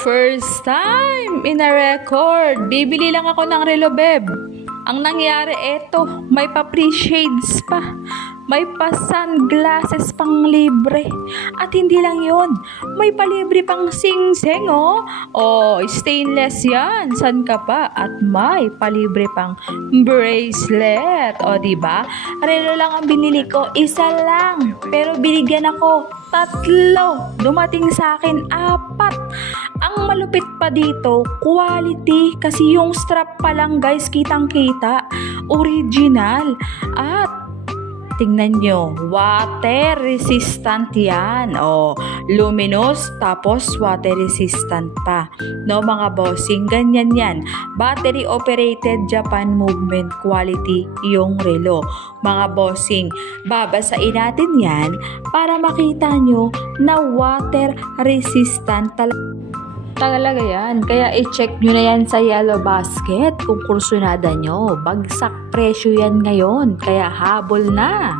First time in a record. Bibili lang ako ng relo, beb. Ang nangyari, eto, may pa-free shades pa. May pa-sunglasses pang libre. At hindi lang yon, may palibre pang sing-sing, oh. Oh, stainless yan. San ka pa? At may palibre pang bracelet. O, diba? Relo lang ang binili ko. Isa lang. Pero binigyan ako 3. Dumating sa akin 4. Ang malupit pa dito, quality. Kasi yung strap pa lang, guys, kitang-kita. Original. At tingnan nyo, water resistant yan. O, luminous, tapos water resistant pa. No, mga bossing, ganyan yan. Battery operated Japan movement quality yung relo. Mga bossing, babasain natin yan para makita nyo na water resistant talaga yan. Kaya i-check nyo na yan sa Yellow Basket kung kursunada nyo. Bagsak presyo yan ngayon. Kaya habol na.